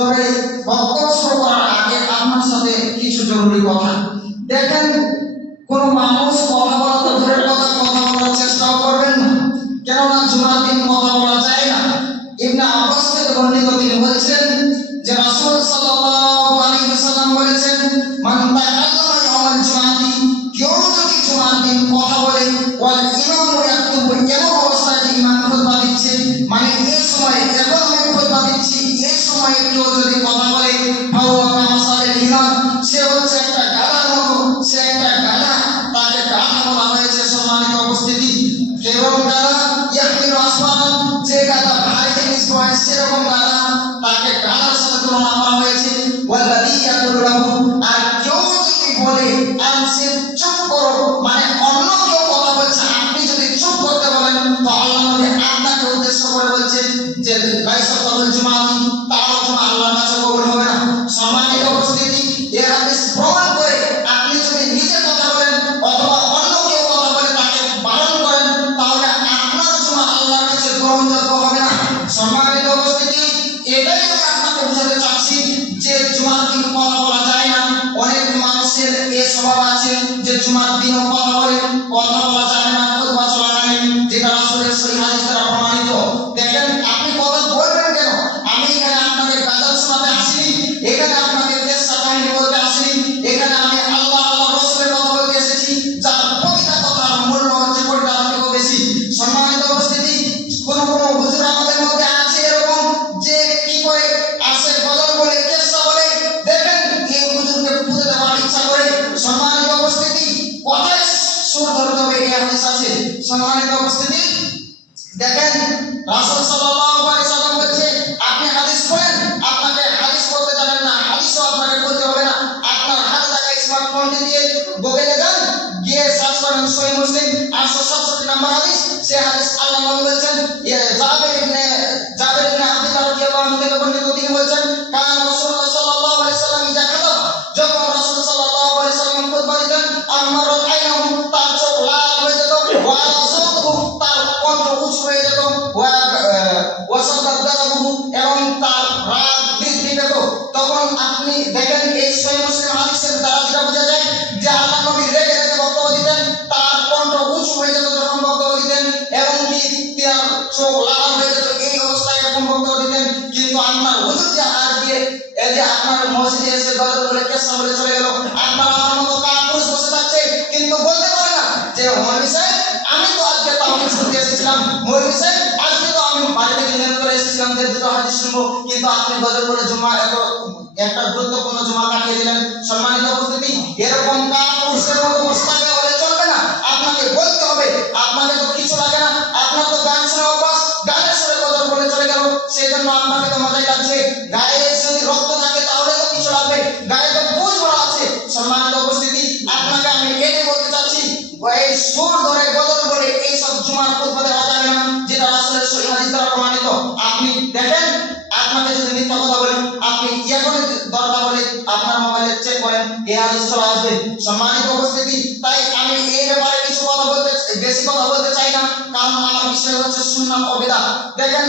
তবে বক্তব্য করার আগে আপনার সাথে কিছু জরুরি কথা। দেখেন, কোন মানুষ কথা বলা তো কথা কথা বলার চেষ্টাও করবেন না। কেননা জুমার দিন কথা বলা যায় না। ইবনে আব্বাস থেকে বর্ণিত তিনি বলছেন যে রাসূল সাল্লাল্লাহু আলাইহি ওয়াসাল্লাম বলেছেন, মান তাকাল্লামা ইয়াওমাল জুমাতি, কেউ যদি জুমার দিন কথা বলে, ওয়াল ইমামু ইয়াকতুবু, এমন অবস্থায় ইমাম খুতবা দিচ্ছে মানে এই সময় এখন সময় কেউ যদি কথা বলে সে হচ্ছে একটা গাধার মতো সে একটা গাধা তাকে গাধা বলা হয়েছে সম্মানিত উপস্থিতি। কেরম গাধা ইয়াহমিলু আসফারান যে গাধা ভারী জিনিস বয় সেরকম গাধা তাকে গাধার সাথে তুলনা করা হয়েছে। ওয়াল্লাযী ইয়াকুলু লাহু, আর কেউ যদি বলে আনসে চুপ করো মানে অন্য কেউ কথা বলছে, আপনি যদি চুপ করতে বলেন, তো আল্লাহ নবী আপনাকে উদ্দেশ্য করে বলছে যে লাইসা তাবুল জুমাতি যে সম্মানিত উপস্থিতি দেখেন, রাসূল সাল্লাল্লাহু আলাইহি সাল্লাম বলছে, আপনি হাদিস পড়েন, আপনাকে হাদিস পড়তে জানেন না, হাদিসও আপনাকে পড়তে হবে না। আপনার হাতে থাকা স্মার্টফোনটি দিয়ে গুগলে যান, গিয়ে সার্চ করেন সহিহ মুসলিম। 867 নম্বর হাদিস, সেই হাদিস আল্লাহ বলেছেন ইয়া জাবের চোখ লাল হয়ে যেত এই অবস্থায় দিতেন কিন্তু হুজুর যে হাত দিয়ে এই যে আপনার মসজিদে এসে দরজা বলে চলে গেল। আমার মতো বসে থাকছে? কিন্তু বলতে পারে না যে সাহেব, আমি তো আজকে শুনতে এসেছিলাম। মৌলভী সাহেব, আজকে তো আমি বাড়ি করে এসেছিলাম যে দুটো হাদিস শুনব। কিন্তু আপনি গজল করে জমা এত, একটা গুরুত্বপূর্ণ জমা কাটিয়ে দিলেন। সম্মানিত উপস্থিতি, এরকম কাপুরুষের চলে গেল সেই জন্য আপনাকে তো মজাই গায়ে যদি রক্ত থাকে তাহলে তো কিছু লাগবে। গায়ে তো বুঝ ভরা আছে। সম্মানিত উপস্থিতি, আপনাকে আমি এটাই বলতে চাচ্ছি, এই সুর ধরে, গজল বলে এই সব জুমার খুতবা দেওয়া যাবে না যেটা রাসূলের সহিহ দ্বারা প্রমাণিত, আপনি দেখেন, আপনাকে যদি মিথ্যা কথা বলি, আপনি এখনই দরকার বলে আপনার মোবাইলে চেক করেন, এই হাদিস চলে আসবে। সম্মানিত উপস্থিতি, তাই আমি এই ব্যাপারে কিছু কথা বলতে, বেশি কথা বলতে চাই না, কারণ আমার বিষয় হচ্ছে সুন্নাত ও দেখেন